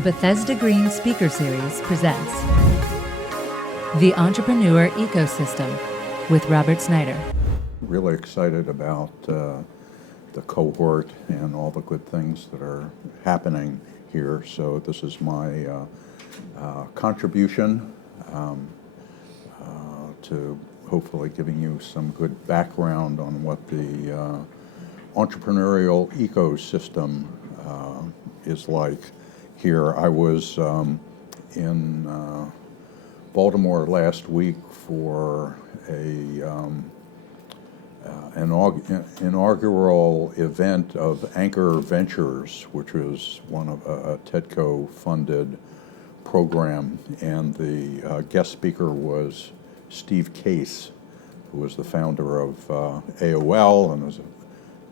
The Bethesda Green Speaker Series presents The Entrepreneur Ecosystem with Robert Snyder. Really excited about the cohort and all the good things that are happening here. So this is my contribution to hopefully giving you some good background on what the entrepreneurial ecosystem is like here. I was in Baltimore last week for an inaugural event of Anchor Ventures, which was one of a TEDCO-funded program, and the guest speaker was Steve Case, who was the founder of AOL and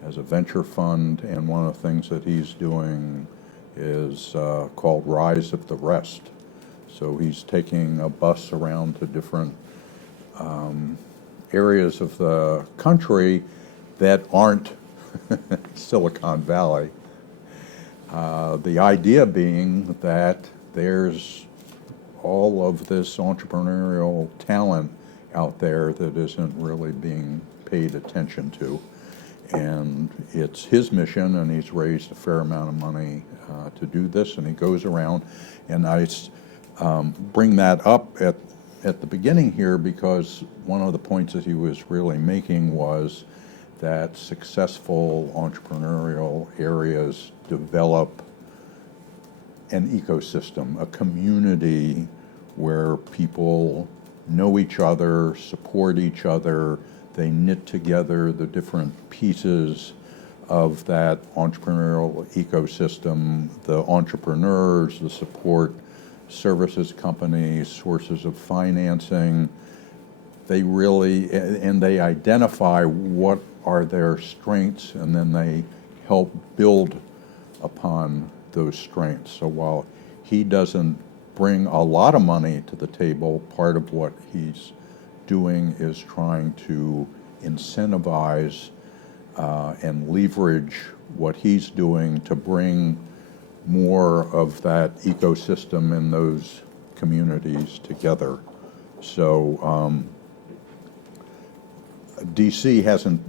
has a venture fund, and one of the things that he's doing is called Rise of the Rest. So he's taking a bus around to different areas of the country that aren't Silicon Valley. The idea being that there's all of this entrepreneurial talent out there that isn't really being paid attention to. And it's his mission, and he's raised a fair amount of money to do this, and he goes around. And I bring that up at the beginning here because one of the points that he was really making was that successful entrepreneurial areas develop an ecosystem, a community where people know each other, support each other. They knit together the different pieces of that entrepreneurial ecosystem, the entrepreneurs, the support services companies, sources of financing. They really, and they identify what are their strengths, and then they help build upon those strengths. So while he doesn't bring a lot of money to the table, part of what he's doing is trying to incentivize and leverage what he's doing to bring more of that ecosystem in those communities together. So DC hasn't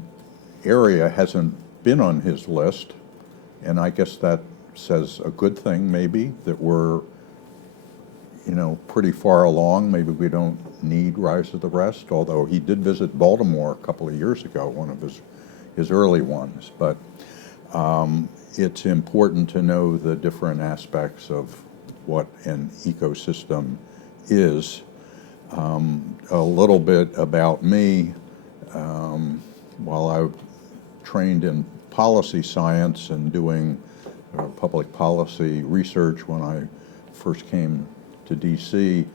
been on his list, and I guess that says a good thing, maybe, that we're pretty far along. Maybe we don't need Rise of the Rest, although he did visit Baltimore a couple of years ago, one of his early ones. But it's important to know the different aspects of what an ecosystem is. A little bit about me. While I trained in policy science and doing public policy research when I first came to DC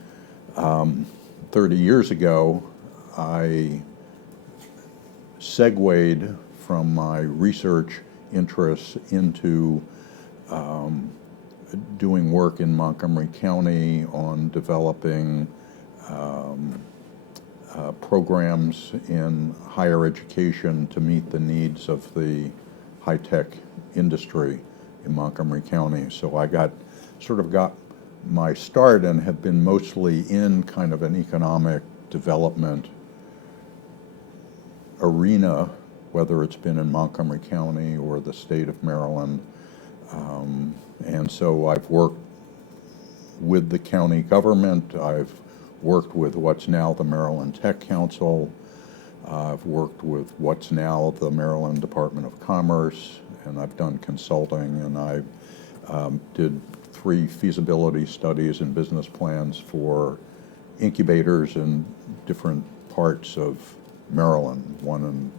30 years ago, I segued from my research interests into doing work in Montgomery County on developing programs in higher education to meet the needs of the high-tech industry in Montgomery County. So I got my start and have been mostly in kind of an economic development arena, whether it's been in Montgomery County or the state of Maryland. And so I've worked with the county government. I've worked with what's now the Maryland Tech Council. I've worked with what's now the Maryland Department of Commerce, and I've done consulting, and I did 3 feasibility studies and business plans for incubators in different parts of Maryland, one in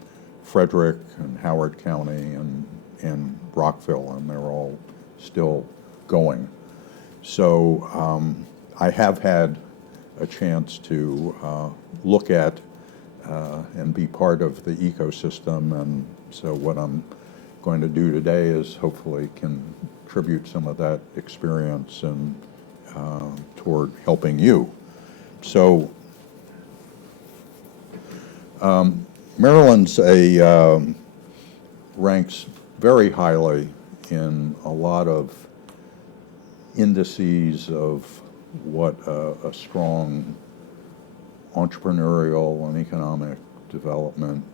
Frederick and Howard County and Rockville, and they're all still going. So I have had a chance to look at and be part of the ecosystem, and so what I'm going to do today is hopefully contribute some of that experience and toward helping you. So Maryland's ranks very highly in a lot of indices of what a strong entrepreneurial and economic development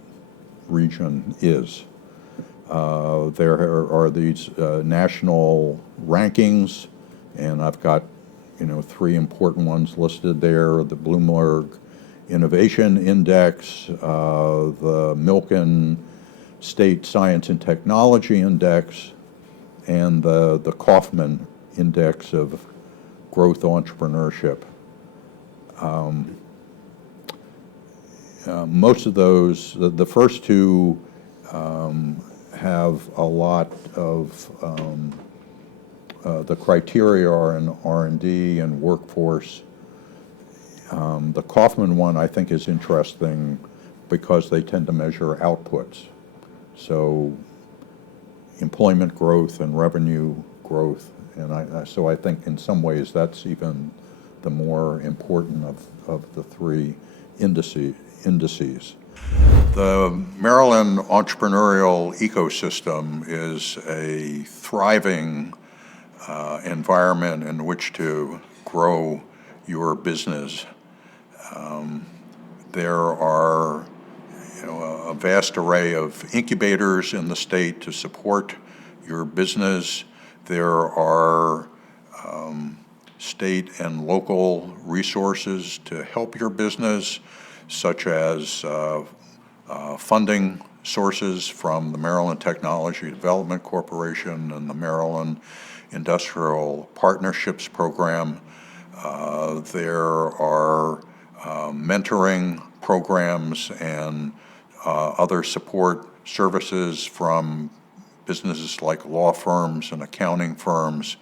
region is. There are these national rankings, and I've got, three important ones listed there: the Bloomberg Innovation Index, the Milken State Science and Technology Index, and the Kaufman Index of Growth Entrepreneurship. Most of those, the first two, have a lot of the criteria are in R&D and workforce. The Kaufman one I think is interesting because they tend to measure outputs. So employment growth and revenue growth, and so I think in some ways that's even the more important of the three indices. The Maryland entrepreneurial ecosystem is a thriving environment in which to grow your business. There are a vast array of incubators in the state to support your business. There are state and local resources to help your business, such as funding sources from the Maryland Technology Development Corporation and the Maryland Industrial Partnerships Program. There are mentoring programs and other support services from businesses like law firms and accounting firms.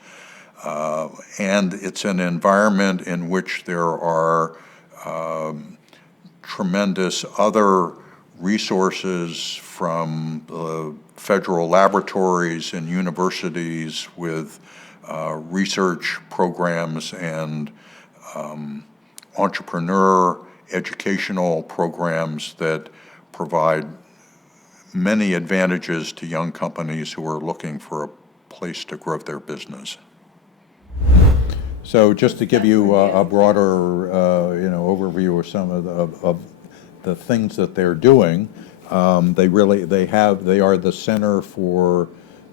And it's an environment in which there are tremendous other resources from the federal laboratories and universities with research programs and entrepreneur educational programs that provide many advantages to young companies who are looking for a place to grow their business. So just to give you a broader overview of some of the things that they're doing, they are the center for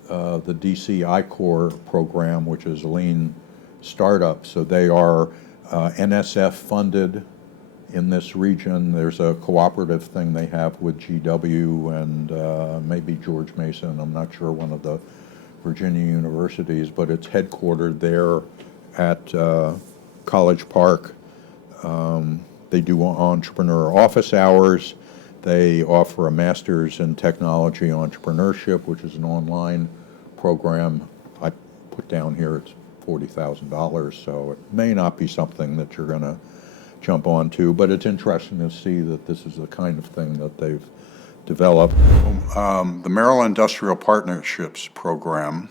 the DC I-Corps program, which is lean startup. So they are NSF funded in this region. There's a cooperative thing they have with GW and maybe George Mason, I'm not sure, one of the Virginia universities, but it's headquartered there at College Park. They do entrepreneur office hours. They offer a master's in technology entrepreneurship, which is an online program. I put down here it's $40,000, so it may not be something that you're going to jump onto, but it's interesting to see that this is the kind of thing that they've developed. The Maryland Industrial Partnerships Program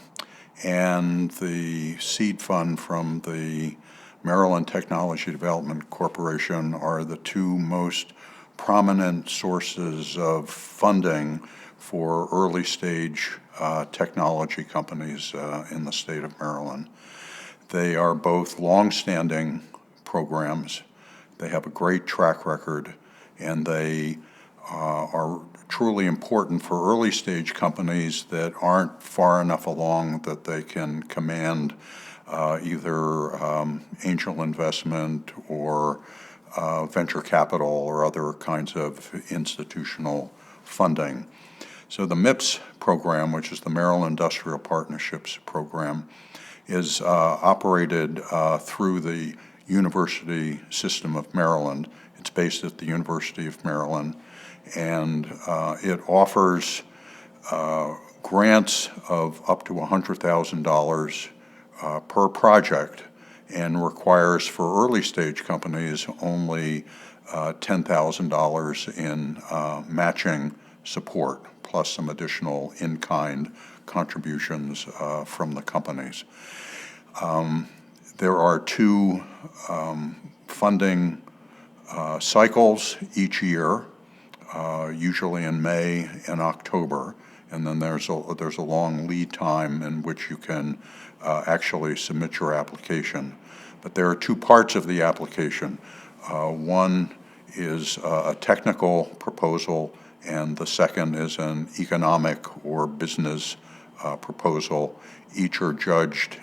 and the seed fund from the Maryland Technology Development Corporation are the two most prominent sources of funding for early stage technology companies in the state of Maryland. They are both long-standing programs. They have a great track record, and they are truly important for early stage companies that aren't far enough along that they can command either angel investment or venture capital or other kinds of institutional funding. So the MIPS program, which is the Maryland Industrial Partnerships Program, is operated through the University System of Maryland. It's based at the University of Maryland, and it offers grants of up to $100,000 per project and requires for early stage companies only $10,000 in matching support, plus some additional in-kind contributions from the companies. There are two funding cycles each year, usually in May and October, and then there's a long lead time in which you can actually submit your application. But there are two parts of the application. One is a technical proposal, and the second is an economic or business proposal. Each are judged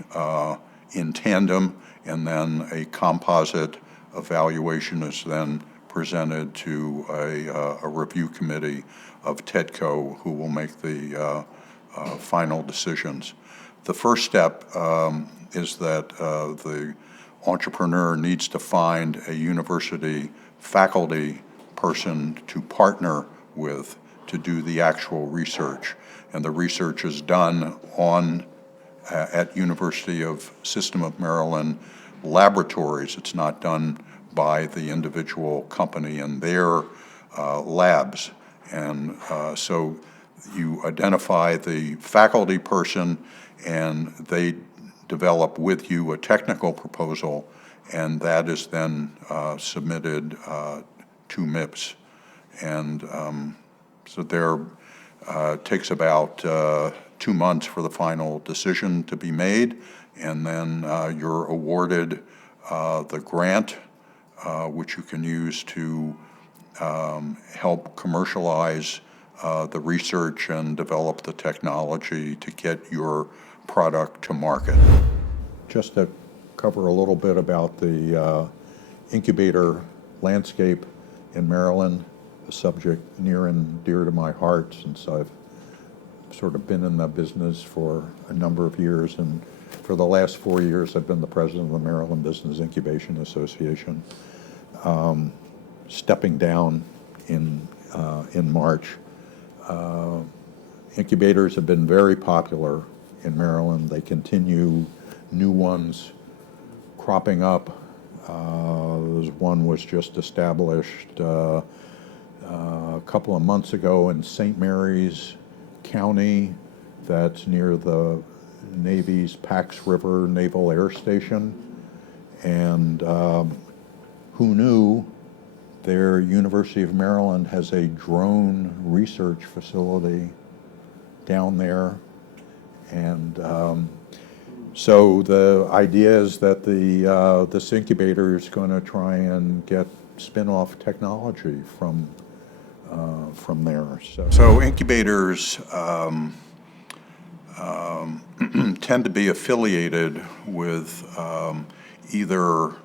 in tandem, and then a composite evaluation is then presented to a review committee of TEDCO, who will make the final decisions. The first step is that the entrepreneur needs to find a university faculty person to partner with to do the actual research. And the research is done at University of System of Maryland laboratories. It's not done by the individual company in their labs. And so you identify the faculty person, and they develop with you a technical proposal, and that is then submitted to MIPS. And so there takes about 2 months for the final decision to be made, and then you're awarded the grant, which you can use to help commercialize the research and develop the technology to get your product to market. Just to cover a little bit about the incubator landscape in Maryland, a subject near and dear to my heart since I've sort of been in the business for a number of years, and for the last 4 years I've been the president of the Maryland Business Incubation Association. Stepping down in March. Incubators have been very popular in Maryland. They continue, new ones cropping up. One was just established a couple of months ago in St. Mary's County, that's near the Navy's Pax River Naval Air Station. And who knew, their University of Maryland has a drone research facility down there. And so the idea is that this incubator is going to try and get spin-off technology from there. So incubators tend to be affiliated with either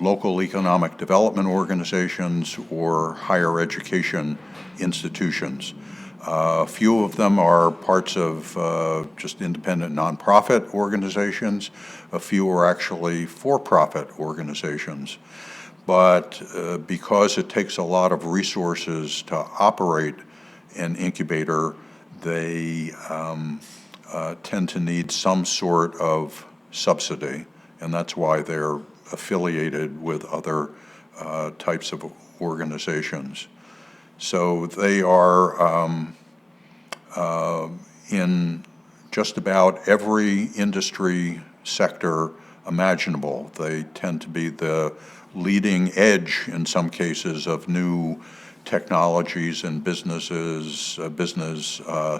local economic development organizations or higher education institutions. A few of them are parts of just independent nonprofit organizations. A few are actually for-profit organizations. But because it takes a lot of resources to operate an incubator, they tend to need some sort of subsidy, and that's why they're affiliated with other types of organizations. So they are in just about every industry sector imaginable. They tend to be the leading edge, in some cases, of new technologies and business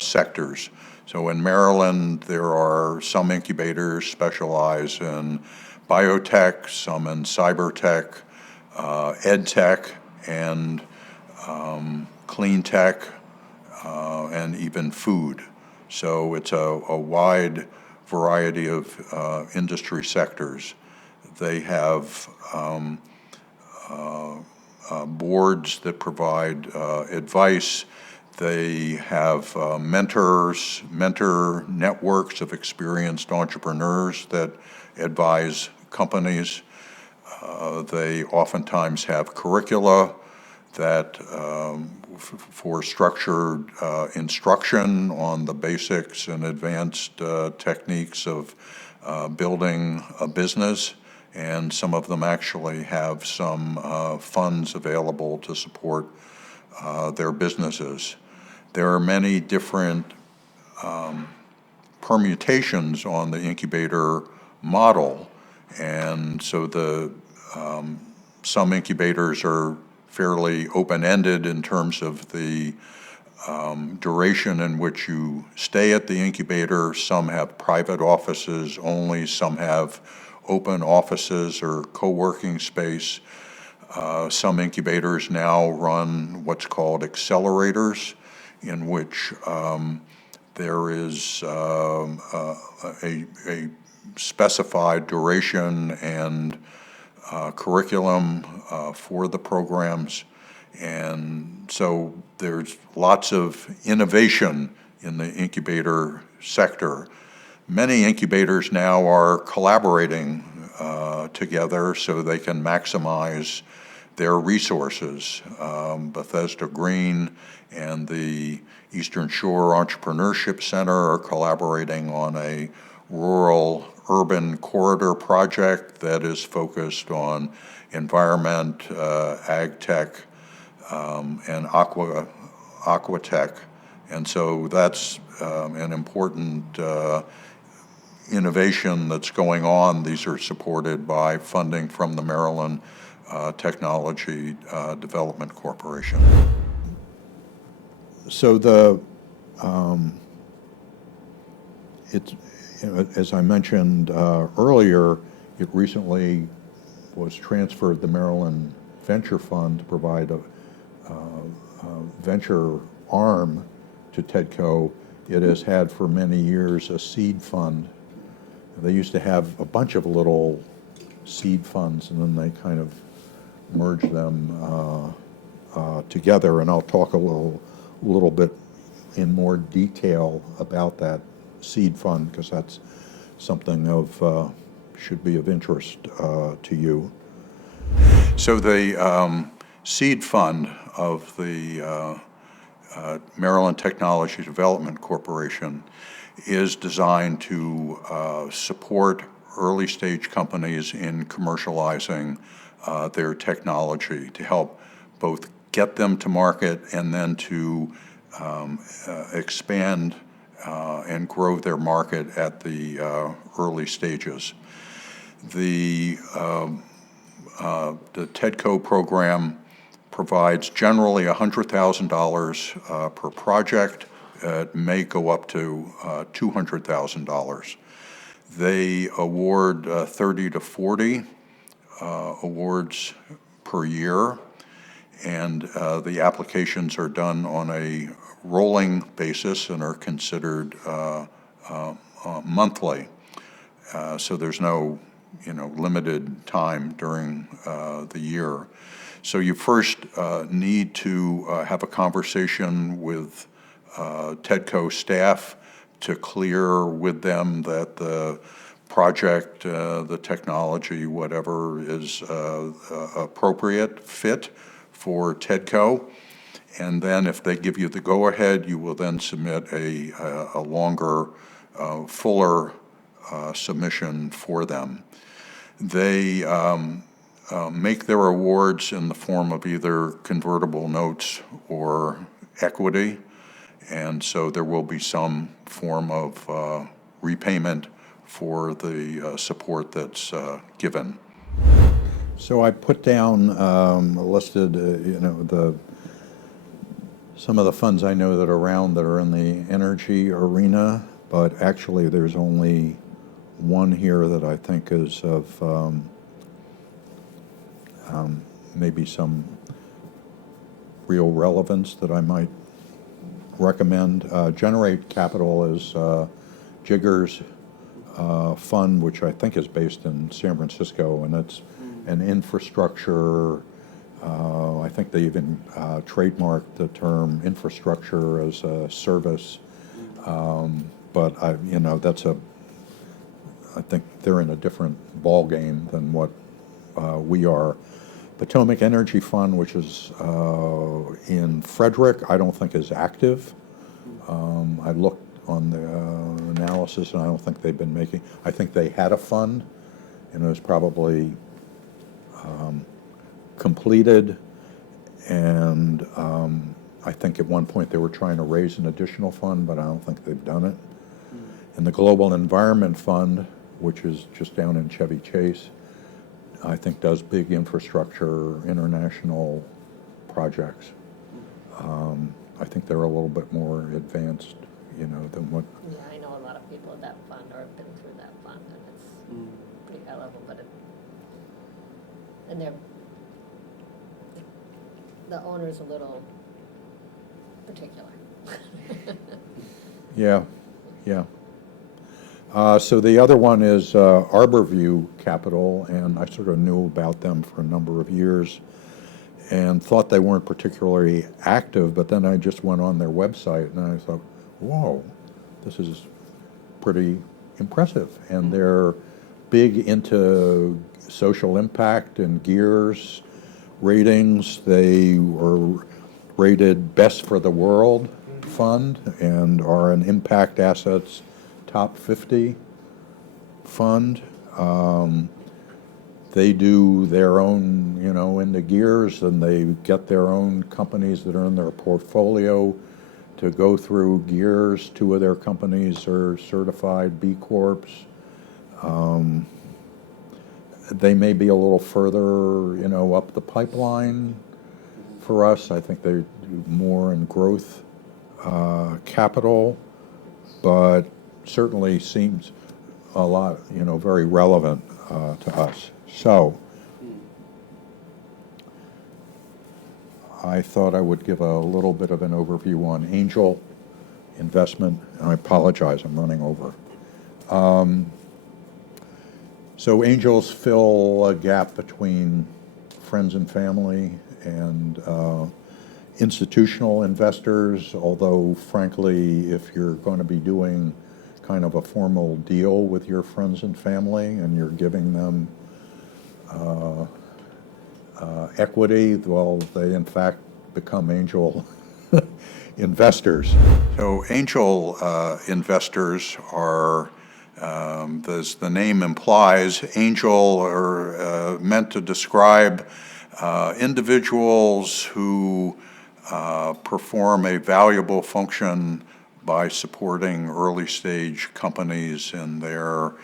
sectors. So in Maryland, there are some incubators specialize in biotech, some in cyber tech, ed tech, and clean tech, and even food. So it's a wide variety of industry sectors. They have boards that provide advice. They have mentor networks of experienced entrepreneurs that advise companies. They oftentimes have curricula that for structured instruction on the basics and advanced techniques of building a business, and some of them actually have some funds available to support their businesses. There are many different permutations on the incubator model, and so some incubators are fairly open-ended in terms of the duration in which you stay at the incubator. Some have private offices only, some have open offices or co-working space. Some incubators now run what's called accelerators, in which there is a specified duration and curriculum for the programs. And so there's lots of innovation in the incubator sector. Many incubators now are collaborating together so they can maximize their resources. Bethesda Green and the Eastern Shore Entrepreneurship Center are collaborating on a rural urban corridor project that is focused on environment, ag tech, and aqua tech. And so that's an important innovation that's going on. These are supported by funding from the Maryland Technology Development Corporation. So it's, as I mentioned earlier, it recently was transferred the Maryland Venture Fund to provide a venture arm to TEDCO. It has had for many years a seed fund. They used to have a bunch of little seed funds, and then they kind of merged them together. And I'll talk a little bit in more detail about that seed fund, because that's something of should be of interest to you. So the seed fund of the Maryland Technology Development Corporation is designed to support early stage companies in commercializing their technology, to help both get them to market and then to expand and grow their market at the early stages. The TEDCO program provides generally $100,000 per project. It may go up to $200,000. They award 30 to 40 awards per year, and the applications are done on a rolling basis and are considered monthly. So there's no limited time during the year. So you first need to have a conversation with TEDCO staff to clear with them that the project, the technology, whatever is appropriate fit for TEDCO. And then if they give you the go-ahead, you will then submit a longer, fuller submission for them. They make their awards in the form of either convertible notes or equity, and so there will be some form of repayment for the support that's given. So I put down listed, some of the funds I know that are around that are in the energy arena, but actually there's only one here that I think is of maybe some real relevance that I might recommend. Generate Capital is Jigger's fund, which I think is based in San Francisco, and it's an infrastructure. I think they even trademarked the term infrastructure as a service, but I think they're in a different ball game than what we are. Potomac Energy Fund, which is in Frederick, I don't think is active. I looked on the analysis, and I don't think they've been making. I think they had a fund, and it was probably completed, and I think at one point they were trying to raise an additional fund, but I don't think they've done it. And the Global Environment Fund, which is just down in Chevy Chase, I think does big infrastructure, international projects. I think they're a little bit more advanced, than what. Yeah, I know a lot of people at that fund or have been through that fund, and it's pretty high level, but and the owner's a little particular. Yeah, yeah. So the other one is Arborview Capital, and I sort of knew about them for a number of years and thought they weren't particularly active, but then I just went on their website and I thought, whoa, this is pretty impressive. And they're big into social impact and gears ratings. They were rated Best for the World Fund and are an Impact Assets Top 50 fund. They do their own, in the gears, and they get their own companies that are in their portfolio to go through gears. 2 of their companies are certified B Corps. They may be a little further, up the pipeline for us. I think they do more in growth capital, but certainly seems a lot, very relevant to us. So I thought I would give a little bit of an overview on angel investment. And I apologize, I'm running over. So angels fill a gap between friends and family and institutional investors, although frankly, if you're going to be doing kind of a formal deal with your friends and family and you're giving them equity, well, they in fact become angel investors. So angel investors are, as the name implies, angel are meant to describe individuals who perform a valuable function by supporting early stage companies in their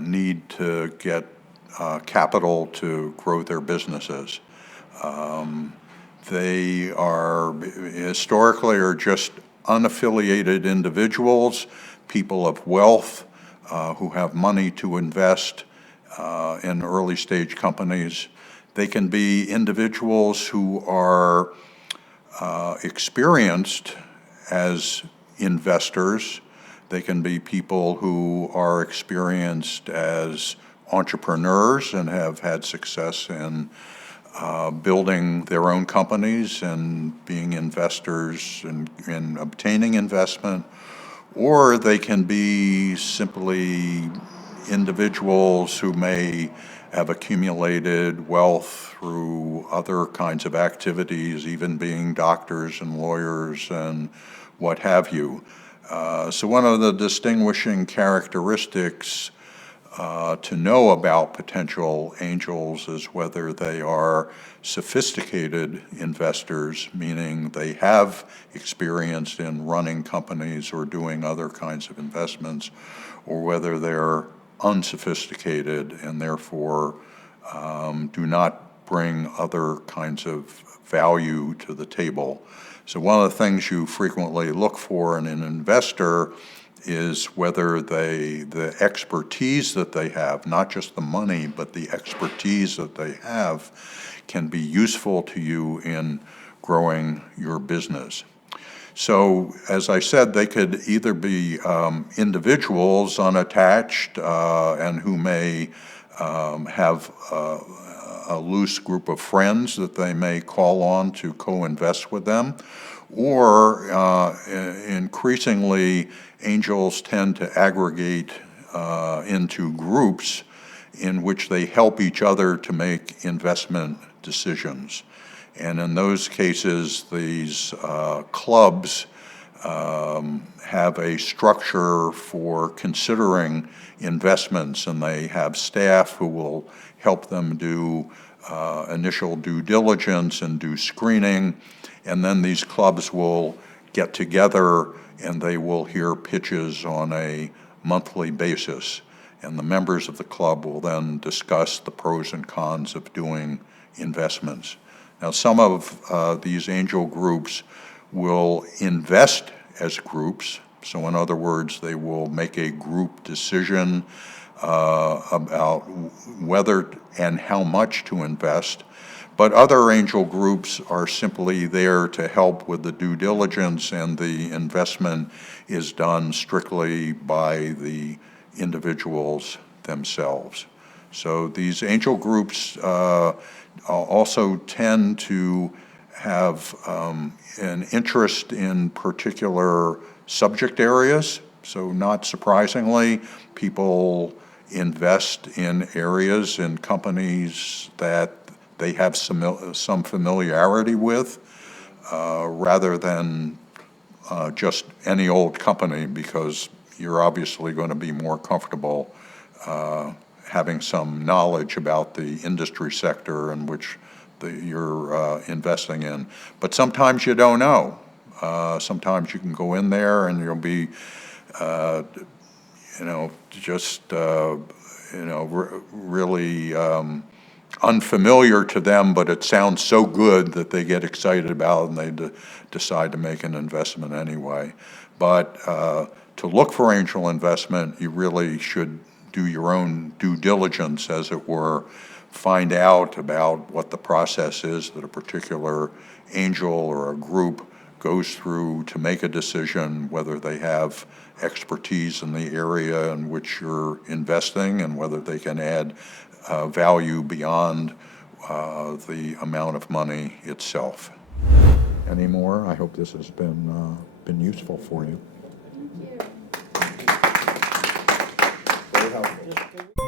need to get capital to grow their businesses. They are historically are just unaffiliated individuals, people of wealth who have money to invest in early stage companies. They can be individuals who are experienced as investors. They can be people who are experienced as entrepreneurs and have had success in building their own companies and being investors in obtaining investment, or they can be simply individuals who may have accumulated wealth through other kinds of activities, even being doctors and lawyers and what have you. So one of the distinguishing characteristics to know about potential angels is whether they are sophisticated investors, meaning they have experience in running companies or doing other kinds of investments, or whether they're unsophisticated and therefore do not bring other kinds of value to the table. So one of the things you frequently look for in an investor is whether the expertise that they have, not just the money, but the expertise that they have, can be useful to you in growing your business. So, as I said, they could either be individuals unattached and who may have a loose group of friends that they may call on to co-invest with them, or increasingly, angels tend to aggregate into groups in which they help each other to make investment decisions. And in those cases, these clubs have a structure for considering investments, and they have staff who will help them do initial due diligence and do screening, and then these clubs will get together and they will hear pitches on a monthly basis. And the members of the club will then discuss the pros and cons of doing investments. Now, some of these angel groups will invest as groups. So in other words, they will make a group decision about whether and how much to invest. But other angel groups are simply there to help with the due diligence, and the investment is done strictly by the individuals themselves. So these angel groups also tend to have an interest in particular subject areas. So not surprisingly, people invest in areas in companies that they have some familiarity with, rather than just any old company, because you're obviously going to be more comfortable having some knowledge about the industry sector in which you're investing in. But sometimes you don't know. Sometimes you can go in there and you'll be, just, really unfamiliar to them, but it sounds so good that they get excited about it and they decide to make an investment anyway. But to look for angel investment, you really should do your own due diligence, as it were. Find out about what the process is that a particular angel or a group goes through to make a decision, whether they have expertise in the area in which you're investing and whether they can add value beyond the amount of money itself. Any more? I hope this has been useful for you. Thank you. Very helpful.